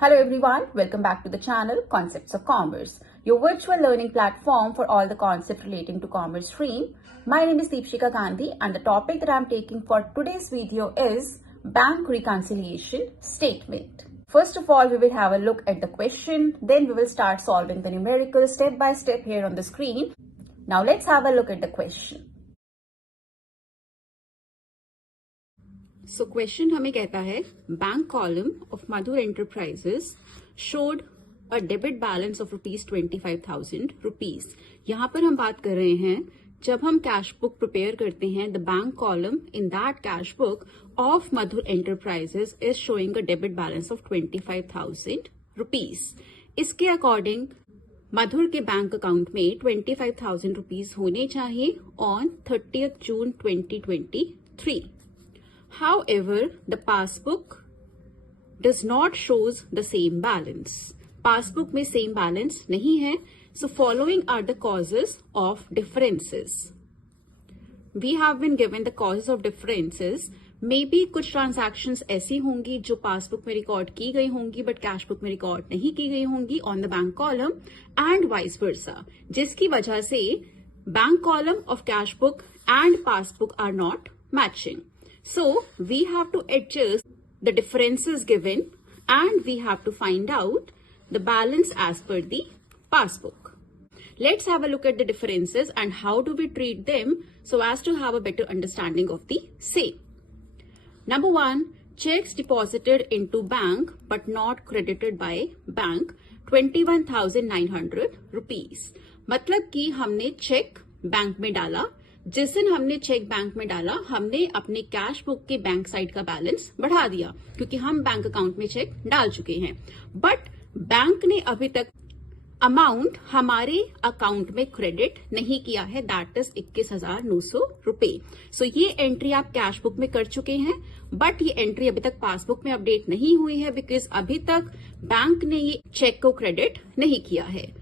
Hello everyone, welcome back to the channel Concepts of Commerce, your virtual learning platform for all the concepts relating to commerce stream. My name is Deepshika Gandhi and the topic that I am taking for today's video is Bank Reconciliation Statement. First of all, we will have a look at the question, then we will start solving the numerical step by step here on the screen. Now let's have a look at the question. So question हमें कहता है bank column of Madhur enterprises showed a debit balance of ₹25,000. यहाँ पर हम बात कर रहे हैं जब हम कैश बुक प्रिपेयर करते हैं the bank column in that cash book of Madhur enterprises is showing a debit balance of ₹25,000. इसके अकॉर्डिंग मधुर के बैंक अकाउंट में ₹25,000 होने चाहिए on 30th June 2023. However, the passbook does not shows the same balance. Passbook में same balance नहीं है. So following are the causes of differences. We have been given the causes of differences. Maybe कुछ transactions ऐसी होंगी जो passbook में record की गई होंगी बट कैश बुक में रिकॉर्ड नहीं की गई होंगी on the bank column and vice versa, जिसकी वजह से bank column of cash book and passbook are not matching. So we have to adjust the differences given and we have to find out the balance as per the passbook. Let's have a look at the differences and how do we treat them so as to have a better understanding of the same. Number one, checks deposited into bank but not credited by bank ₹21,900. मतलब कि हमने cheque bank में डाला. जिस दिन हमने cheque bank में डाला हमने अपने कैश बुक के बैंक साइड का बैलेंस बढ़ा दिया क्योंकि हम बैंक अकाउंट में चेक डाल चुके हैं, बट बैंक ने अभी तक अमाउंट हमारे अकाउंट में क्रेडिट नहीं किया है, दैट इज ₹21,900. सो ये एंट्री आप कैश बुक में कर चुके हैं बट ये एंट्री अभी तक पासबुक में अपडेट नहीं हुई है बिकॉज अभी तक बैंक ने ये चेक को क्रेडिट नहीं किया है.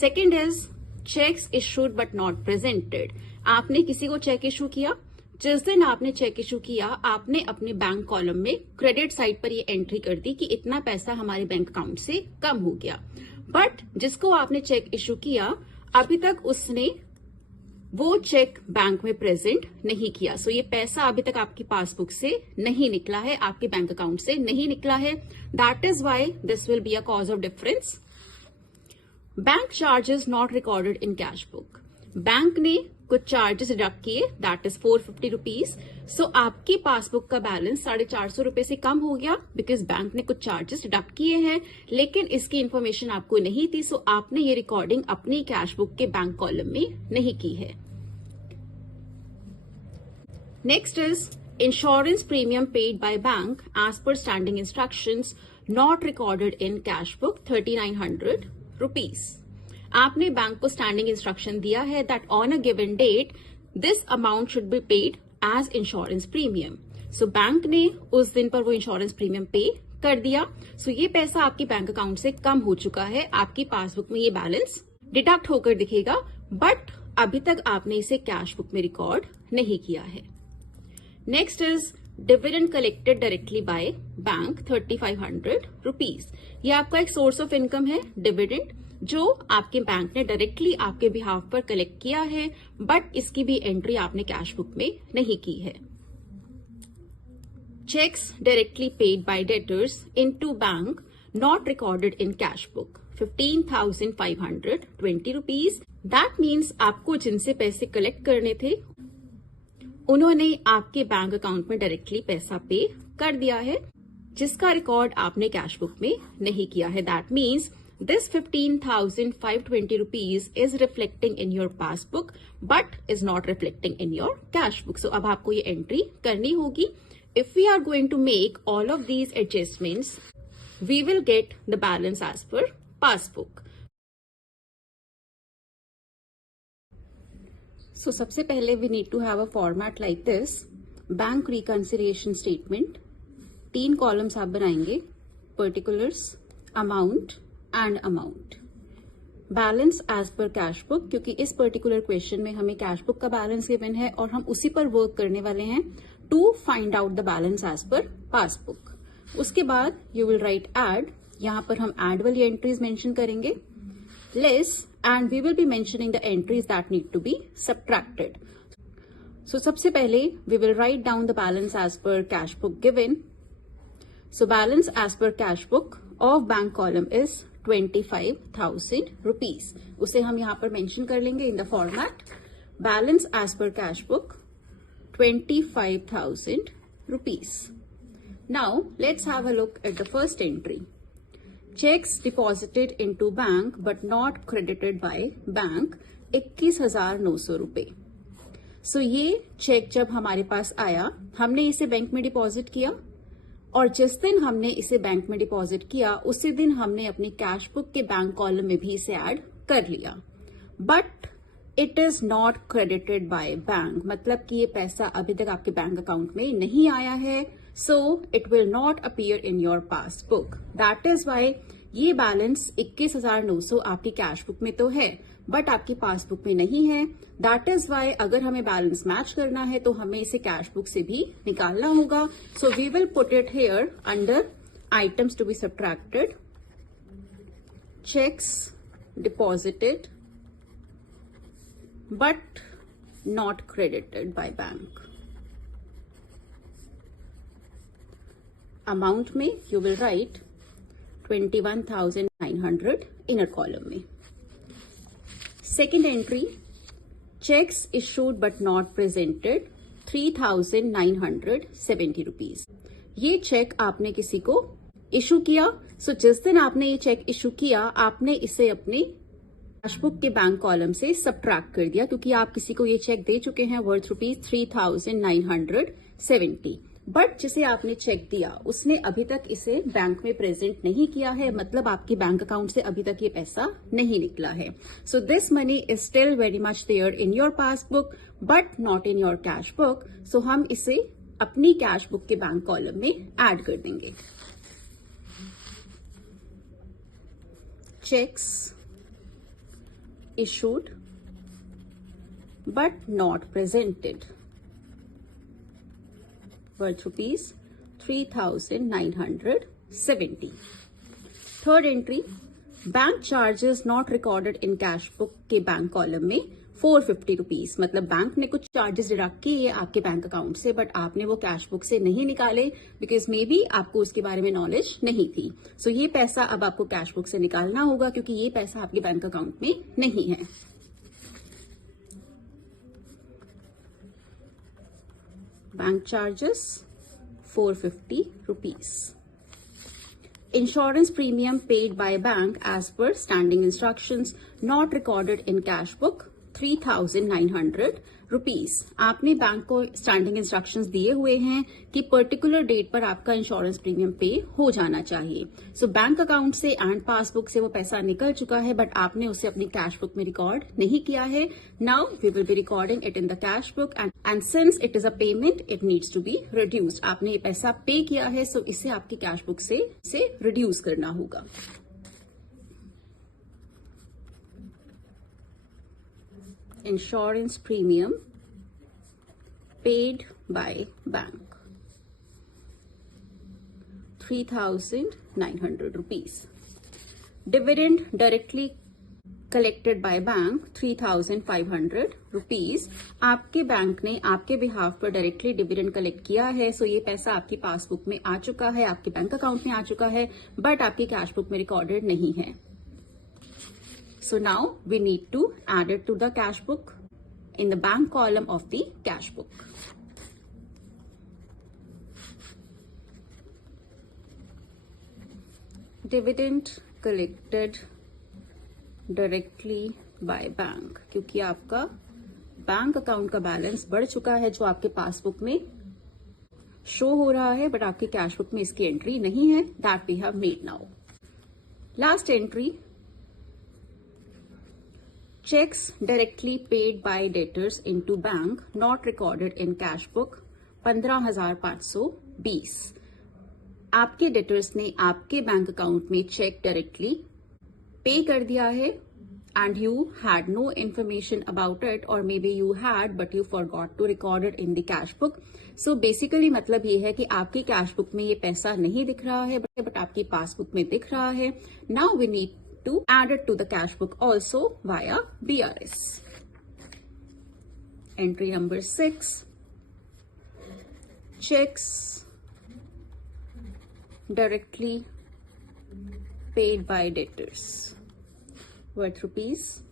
Second is cheques issued but not presented. आपने किसी को चेक इशू किया, जिस दिन आपने चेक इशू किया आपने अपने बैंक कॉलम में क्रेडिट साइड पर ये एंट्री कर दी कि इतना पैसा हमारे बैंक अकाउंट से कम हो गया, बट जिसको आपने चेक इशू किया अभी तक उसने वो चेक बैंक में प्रेजेंट नहीं किया. सो ये पैसा अभी तक आपकी पासबुक से नहीं निकला है, आपके बैंक अकाउंट से नहीं निकला है. That is why this will be a cause of difference. Bank charges not recorded in cash book. Bank ने कुछ चार्जेस डिडक्ट किए दैट इज ₹450. सो आपकी पासबुक का बैलेंस ₹450 से कम हो गया बिकॉज बैंक ने कुछ चार्जेस डिडक्ट किए हैं, लेकिन इसकी इंफॉर्मेशन आपको नहीं थी. सो आपने ये रिकॉर्डिंग अपनी कैश बुक के बैंक कॉलम में नहीं की है. Next is insurance premium paid by bank as per standing instructions not recorded in cash book ₹3,900. आपने बैंक को स्टैंडिंग इंस्ट्रक्शन दिया है that on a given date this amount should be paid as insurance premium. So bank ने उस दिन पर वो insurance premium पे कर दिया. सो ये पैसा आपके बैंक अकाउंट से कम हो चुका है, आपकी पासबुक में ये बैलेंस डिडक्ट होकर दिखेगा बट अभी तक आपने इसे कैश बुक में रिकॉर्ड नहीं किया है. Next is dividend collected directly by bank ₹3,500. ये आपका एक सोर्स ऑफ इनकम है डिविडेंड जो आपके बैंक ने डायरेक्टली आपके बिहाफ पर कलेक्ट किया है बट इसकी भी एंट्री आपने कैश बुक में नहीं की है. Cheques directly paid by debtors into bank not recorded in cash book ₹15,520. That means आपको जिनसे पैसे कलेक्ट करने थे उन्होंने आपके बैंक अकाउंट में डायरेक्टली पैसा पे कर दिया है जिसका रिकॉर्ड आपने कैश बुक में नहीं किया है. That means this ₹15,520 is reflecting in your passbook but is not reflecting in your cash book. So अब आपको ये एंट्री करनी होगी. If we are going to make all of these adjustments we will get the balance as per passbook. So सबसे पहले we need to have a format like this. Bank reconciliation statement 3 columns आप बनाएंगे, particulars, amount and amount. Balance as per cash book, क्योंकि इस particular question में हमें cash book का balance given है और हम उसी पर वर्क करने वाले हैं to find out the balance as per passbook. उसके बाद यू विल राइट एड, यहां पर हम एड वाली एंट्रीज मेंशन करेंगे, less, and we will be mentioning the entries that need to be subtracted. So सबसे पहले we will write down the balance as per cash book given. So balance as per cash book of bank column is 25,000 rupees. उसे हम यहां पर mention कर लेंगे in the format balance as per cash book 25,000 rupees. Now let's have a look at the first entry. Checks deposited into bank but not credited by bank 21,900 रुपए. सो ये check जब हमारे पास आया, हमने इसे बैंक में डिपॉजिट किया और जिस दिन हमने इसे बैंक में डिपॉजिट किया उसी दिन हमने अपनी कैश बुक के बैंक कॉलम में भी इसे ऐड कर लिया. But it is not credited by bank, मतलब कि ये पैसा अभी तक आपके बैंक अकाउंट में नहीं आया है. So it will not appear in your passbook. That is why ये बैलेंस 21,900 आपकी कैश बुक में तो है बट आपकी पासबुक में नहीं है. दैट इज वाई अगर हमें बैलेंस मैच करना है तो हमें इसे कैश बुक से भी निकालना होगा. So we will put it here under items to be subtracted, cheques deposited but not credited by bank. Amount में you will write 21,900 inner column में. Second entry, checks issued but not presented 3,970 rupees. ये check आपने किसी को issue किया. सो जिस दिन आपने ये चेक इशू किया आपने इसे अपने कैश बुक के बैंक कॉलम से सब्ट्रैक्ट कर दिया क्योंकि आप किसी को ये चेक दे चुके हैं वर्थ रुपीज 3,970. बट जिसे आपने चेक दिया उसने अभी तक इसे बैंक में प्रेजेंट नहीं किया है, मतलब आपके बैंक अकाउंट से अभी तक ये पैसा नहीं निकला है. So this money is still very much there in your passbook but not in your cash book. So हम इसे अपनी कैश बुक के बैंक कॉलम में ऐड कर देंगे. Cheques issued but not presented worth rupees 3,970. Third entry, bank charges not recorded in cash book के bank column में 450 rupees, मतलब बैंक ने कुछ चार्जेस डिडक्ट किए आपके बैंक अकाउंट से बट आपने वो कैश बुक से नहीं निकाले बिकॉज मे बी आपको उसके बारे में नॉलेज नहीं थी. सो ये पैसा अब आपको कैश बुक से निकालना होगा क्योंकि ये पैसा आपके बैंक अकाउंट में नहीं है. Bank charges 450 rupees. Insurance premium paid by bank as per standing instructions not recorded in cash book 3,900 rupees. आपने बैंक को स्टैंडिंग इंस्ट्रक्शंस दिए हुए हैं कि पर्टिकुलर डेट पर आपका इंश्योरेंस प्रीमियम पे हो जाना चाहिए. सो बैंक अकाउंट से एंड पासबुक से वो पैसा निकल चुका है बट आपने उसे अपनी कैश बुक में रिकॉर्ड नहीं किया है. Now we will be recording it in the cash book and since it is a payment it needs to be reduced. आपने ये पैसा पे किया है सो इसे आपकी कैश बुक से रिड्यूस करना होगा. Insurance premium paid by bank 3,900 rupees. Dividend directly collected by bank 3,500 rupees. आपके बैंक ने आपके बिहाफ पर डायरेक्टली डिविडेंड कलेक्ट किया है. सो ये पैसा आपकी पासबुक में आ चुका है, आपके बैंक अकाउंट में आ चुका है बट आपकी कैश बुक में रिकॉर्डेड नहीं है. So now we need to add it to the cash book in the bank column of the cash book. Dividend collected directly by bank, क्योंकि आपका बैंक अकाउंट का बैलेंस बढ़ चुका है जो आपके पासबुक में शो हो रहा है बट आपकी कैश बुक में इसकी एंट्री नहीं है. That we have made now. Last entry, checks directly paid by debtors into bank not recorded in cash book 15,520. आपके डेटर्स ने आपके बैंक अकाउंट में चेक डायरेक्टली पे कर दिया है and you had no information about it, or maybe you had but you forgot to record it in the cash book. So basically मतलब ये है कि आपकी कैश बुक में ये पैसा नहीं दिख रहा है, but आपकी पासबुक में दिख रहा है. Now we need to add it to the cash book also via BRS. Entry number 6, checks directly paid by debtors worth rupees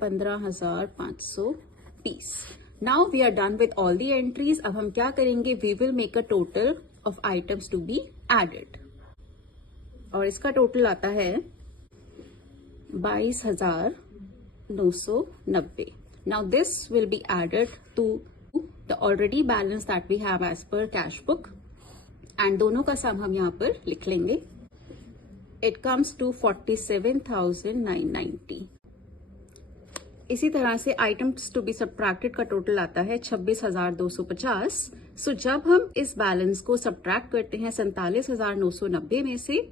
15,520. Now we are done with all the entries. अब हम क्या करेंगे? We will make a total of items to be added. और इसका total आता है 22,990. Now this will be added to the already balance that we have as per cash book. And दोनों का सम हम यहाँ पर लिख लेंगे. It comes to 47,990. इसी तरह से आइटम्स टू बी सब्ट्रैक्टेड का टोटल आता है 26,250. सो जब हम इस बैलेंस को सब्ट्रैक्ट करते हैं 47,990 में से,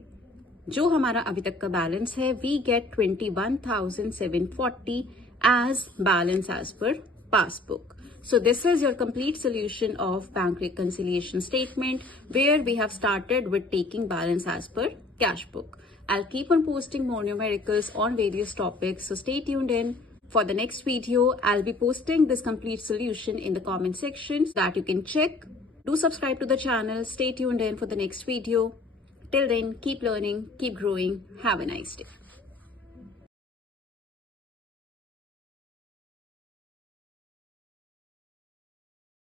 जो हमारा अभी तक का बैलेंस है, we get 21,740 as balance as per passbook. So this is your complete solution of bank reconciliation statement, where we have started with taking balance as per cash book. I'll keep on posting more numericals on various topics, so stay tuned in. For the next video, I'll be posting this complete solution in the comment section so that you can check. Do subscribe to the channel. Stay tuned in for the next video. Till then, keep learning, keep growing. Have a nice day.